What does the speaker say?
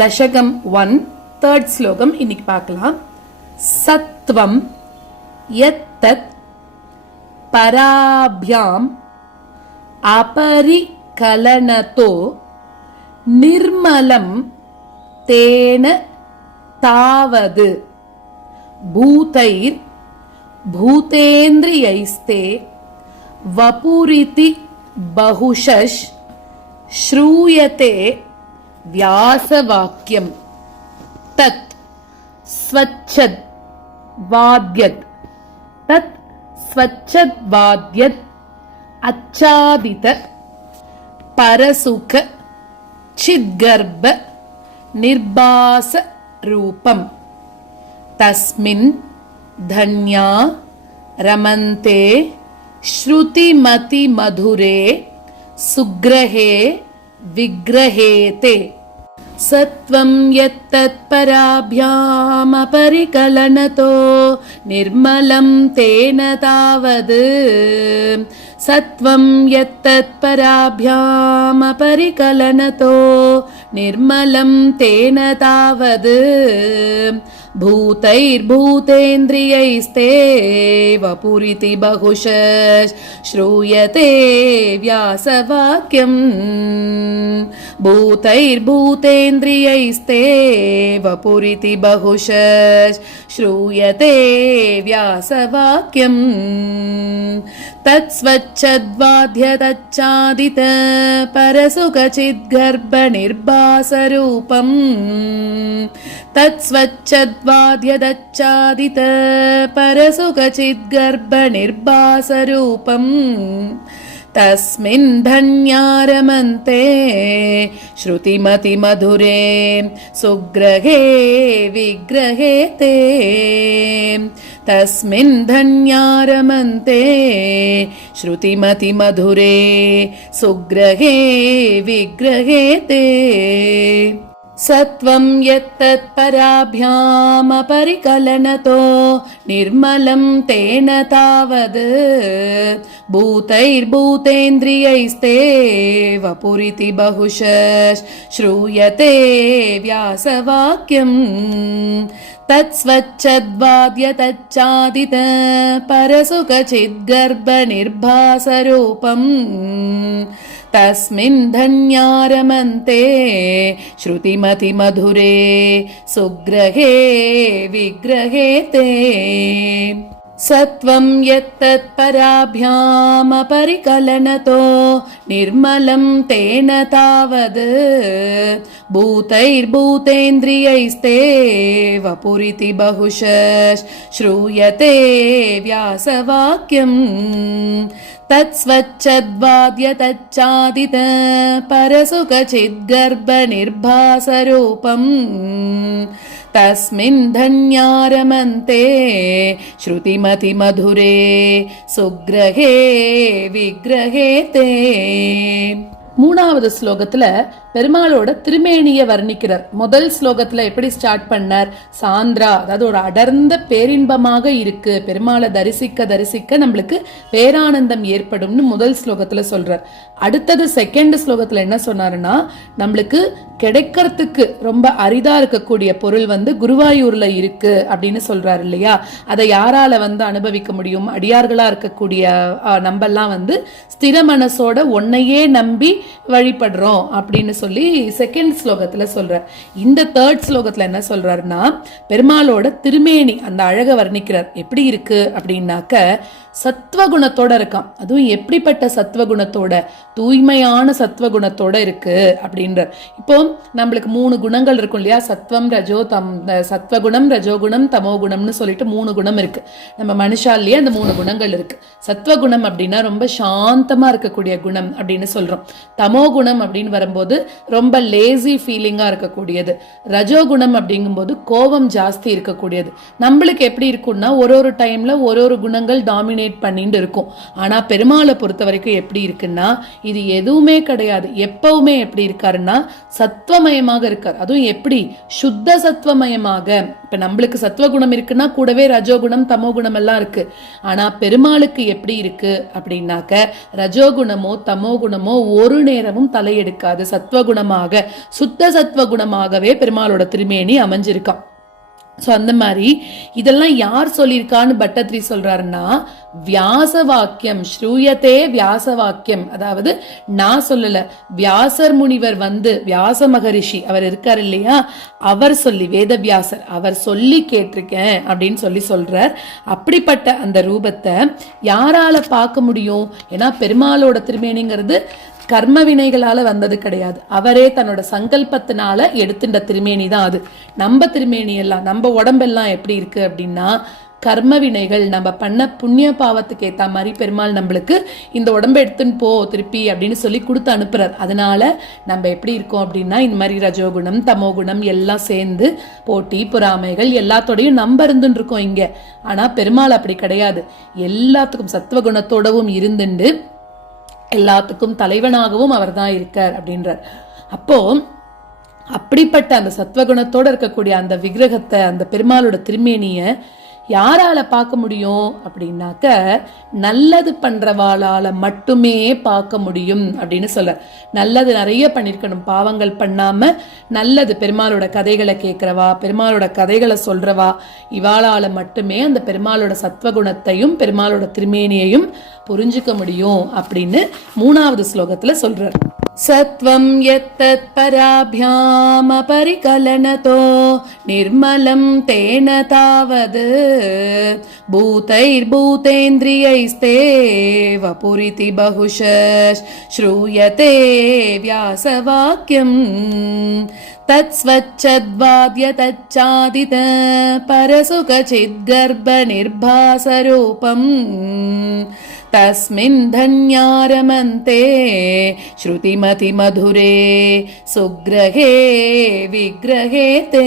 தசகம் 1 3rd ஸ்லோகம் இன்னைக்கு பார்க்கலாம். சத்வம் யத்தத் பராப்யாம் அபரிகலனதோ நிர்மலம் தேன தாவது பூதைர் பூதேந்திரியைஸ்தே வபுரிதி பஹுஷஷ் ஸ்ரூயதே व्यासवाक्यम तत् स्वच्छद वाद्यत तत् स्वच्छद वाद्यत अच्छादित परसुख चिद्गर्भ निर्भास रूपम तस्मिन् धन्या रमन्ते श्रुतिमति मधुरे सुग्रहे विग्रहेते सत्वं यत्तत्पराभ्यामपरिकलनतो निर्मलं तेन तावद् सत्वं यत्तत्पराभ्यामपरिकलनतो निर्मलं तेन तावद् भूतैर्भूतेन्द्रियैस्ते वपुरिति बहुशः श्रूयते व्यासवाक्यम् भूतैर्भूतेन्द्रियैस्ते वपुरिति बहुशः श्रूयते व्यासवाक्यम् तत्स्वच्छद्वाद्यतच्चादित परसुखचिद्गर्भनिर्भासरूपम् तत्स्वच्छद्वाद्यतच्चादित परसुखचिद्गर्भनिर्भासरूपम् तस्मिन् धन्यारमन्ते श्रुतिमति मधुरे सुग्रहे विग्रहेते तस्मिन् धन्यारमन्ते श्रुतिमति मधुरे सुग्रहे विग्रहेते सत्वं यत्तत्पराभ्यामपरिकलनतो निर्मलं तेन तावद् भूतैर्भूतेन्द्रियैस्ते वपुरिति बहुशः श्रूयते व्यासवाक्यम् तत्स्वच्छद्वाद्यतच्चादित परसुखचिद्गर्भनिर्भासरूपम् तस्मिन् धन्यारमन्ते श्रुतिमति मधुरे सुग्रहे विग्रहेते सत्वं यत्तत्पराभ्यामपरिकलनतो निर्मलं तेन तावद् भूतैर्भूतेन्द्रियैस्ते वपुरिति बहुशः श्रूयते व्यासवाक्यम् तत्स्वच्छद्वाद्यतच्चादित परसुखचिद्गर्भनिर्भासरूपम् तस्मिन् धन्यारमन्ते श्रुतिमति मधुरे सुग्रहे विग्रहेते. மூணாவது ஸ்லோகத்துல பெருமாளோட திருமேனிய வர்ணிக்கிறார். முதல் ஸ்லோகத்துல எப்படி ஸ்டார்ட் பண்ணார்? சாந்திரா, அதாவது ஒரு அடர்ந்த பேரின்பமாக இருக்கு, பெருமாளை தரிசிக்க தரிசிக்க நம்மளுக்கு பேரானந்தம் ஏற்படும்னு முதல் ஸ்லோகத்துல சொல்றார். அடுத்தது செகண்ட் ஸ்லோகத்துல என்ன சொன்னாருன்னா, நம்மளுக்கு கிடைக்கிறதுக்கு ரொம்ப அரிதா இருக்கக்கூடிய பொருள் குருவாயூர்ல இருக்கு அப்படின்னு சொல்றாரு இல்லையா? அதை யாரால அனுபவிக்க முடியும்? அடியார்களா இருக்கக்கூடிய நம்பெல்லாம் ஸ்திர மனசோட ஒன்னையே நம்பி வழிபடுறோம் அப்படின்னு சொல்லி செகண்ட் ஸ்லோகத்துல சொல்றார். இந்த தேர்ட் ஸ்லோகத்துல என்ன சொல்றாருன்னா, பெருமாளோட திருமேனி அந்த அழக வர்ணிக்கிறார். எப்படி இருக்கு அப்படின்னாக்க சத்வகுணத்தோட இருக்கான். அதுவும் எப்படிப்பட்ட சத்வகுணத்தோட? தூய்மையான சத்வகுணத்தோட இருக்கு அப்படின்றார். இப்போ நம்மளுக்கு 3 குணங்கள் இருக்கும் இல்லையா? சத்வம் ரஜோ சத்வகுணம் ரஜோகுணம் தமோகுணம்னு சொல்லிட்டு 3 குணம் இருக்கு நம்ம மனுஷாலேயே. அந்த 3 குணங்கள் இருக்கு. சத்வகுணம் அப்படின்னா ரொம்ப சாந்தமா இருக்கக்கூடிய குணம் அப்படின்னு சொல்றோம். தமோகுணம் அப்படின்னு வரும்போது ரொம்ப லேசி ஃபீலிங்கா இருக்கக்கூடியது. ரஜோகுணம் அப்படிங்கும்போது கோபம் ஜாஸ்தி இருக்கக்கூடியது. நம்மளுக்கு எப்படி இருக்கும்னா ஒரு டைம்ல ஒரு குணங்கள் டாமினேட் பண்ணிட்டு இருக்கும். ஆனா பெருமாளை பொறுத்த வரைக்கும் எப்படி இருக்குன்னா இது எதுவுமே கிடையாது. எப்பவுமே எப்படி இருக்காருன்னா சத்வமயமாக இருக்கார். அதுவும் எப்படி சுத்த சத்வமயமாக. இப்ப நம்மளுக்கு சத்வகுணம் இருக்குன்னா கூடவே ரஜோகுணம் தமோகுணம் எல்லாம் இருக்கு. ஆனா பெருமாளுக்கு எப்படி இருக்கு அப்படின்னாக்க ரஜோகுணமோ தமோகுணமோ ஒரு நேரமும் தலையெடுக்காது. சத்வகுணமாக சுத்த சத்வகுணமாகவே பெருமாளோட திருமேனி அமைஞ்சிருக்கான். ஸோ அந்த மாதிரி இதெல்லாம் யார் சொல்லியிருக்கான்னு பட்டத்ரி சொல்றாருன்னா வியாச வாக்கியம் ஸ்ரூயத்தே வியாச வாக்கியம். அதாவது நான் சொல்லல, வியாசர் முனிவர் வியாச மகரிஷி அவர் இருக்கார் இல்லையா, அவர் சொல்லி வேதவியாசர் அவர் சொல்லி கேட்டிருக்கேன் அப்படின்னு சொல்றார். அப்படிப்பட்ட அந்த ரூபத்தை யாரால பார்க்க முடியும்? ஏன்னா பெருமாளோட திருமேனிங்கிறது கர்ம வினைகளால வந்தது கிடையாது. அவரே தன்னோட சங்கல்பத்தினால எடுத்துட்ட திருமேனி தான் அது. நம்ம திருமேனி எல்லாம் நம்ம உடம்பெல்லாம் எப்படி இருக்கு அப்படின்னா கர்ம வினைகள் நம்ம பண்ண புண்ணிய பாவத்துக்கு ஏத்த மாதிரி பெருமாள் நம்மளுக்கு இந்த உடம்பை எடுத்துன்னு போ திருப்பி அப்படின்னு சொல்லி கொடுத்து அனுப்புறார். அதனால நம்ம எப்படி இருக்கோம் அப்படின்னா இந்த மாதிரி ரஜோகுணம் தமோகுணம் எல்லாம் சேர்ந்து போட்டி பொறாமைகள் எல்லாத்தோடையும் நம்ம இருந்துட்டு இருக்கோம் இங்க. ஆனா பெருமாள் அப்படி கிடையாது. எல்லாத்துக்கும் சத்துவகுணத்தோடவும் இருந்துண்டு எல்லாத்துக்கும் தலைவனாகவும் அவர் தான் இருக்கார் அப்படின்றார். அப்போ அப்படிப்பட்ட அந்த சத்வகுணத்தோட இருக்கக்கூடிய அந்த விக்கிரகத்தை அந்த பெருமாளோட திருமேனிய யாரால பார்க்க முடியும் அப்படின்னாக்க நல்லது பண்றவாளால மட்டுமே பார்க்க முடியும் அப்படின்னு சொல்ற. நல்லது நிறைய பண்ணிருக்கணும், பாவங்கள் பண்ணாம நல்லது பெருமாளோட கதைகளை கேட்கிறவா பெருமாளோட கதைகளை சொல்றவா இவாளால மட்டுமே அந்த பெருமாளோட சத்வகுணத்தையும் பெருமாளோட திருமேனியையும் புரிஞ்சுக்க முடியும் அப்படின்னு 3வது ஸ்லோகத்துல சொல்றார். சத்வம் யத்தத் பராப்யாம் அபரிகலனதோ நிர்மலம் தேன தாவது பூதைர்பூதேந்திரியைஸ்தே வபுரிதி பகுஷஷ் ஸ்ரூயதே வியாசவாக்யம் தத்ஸ்வச்சத்வாத்ய தச்சாதித பரசுகசித்கர்ப்ப நிர்பாசரூபம் தஸ்மின் தன்யாரமந்தே ஸ்ருதிமதி மதுரே சுக்ரஹே விக்ரஹே தே.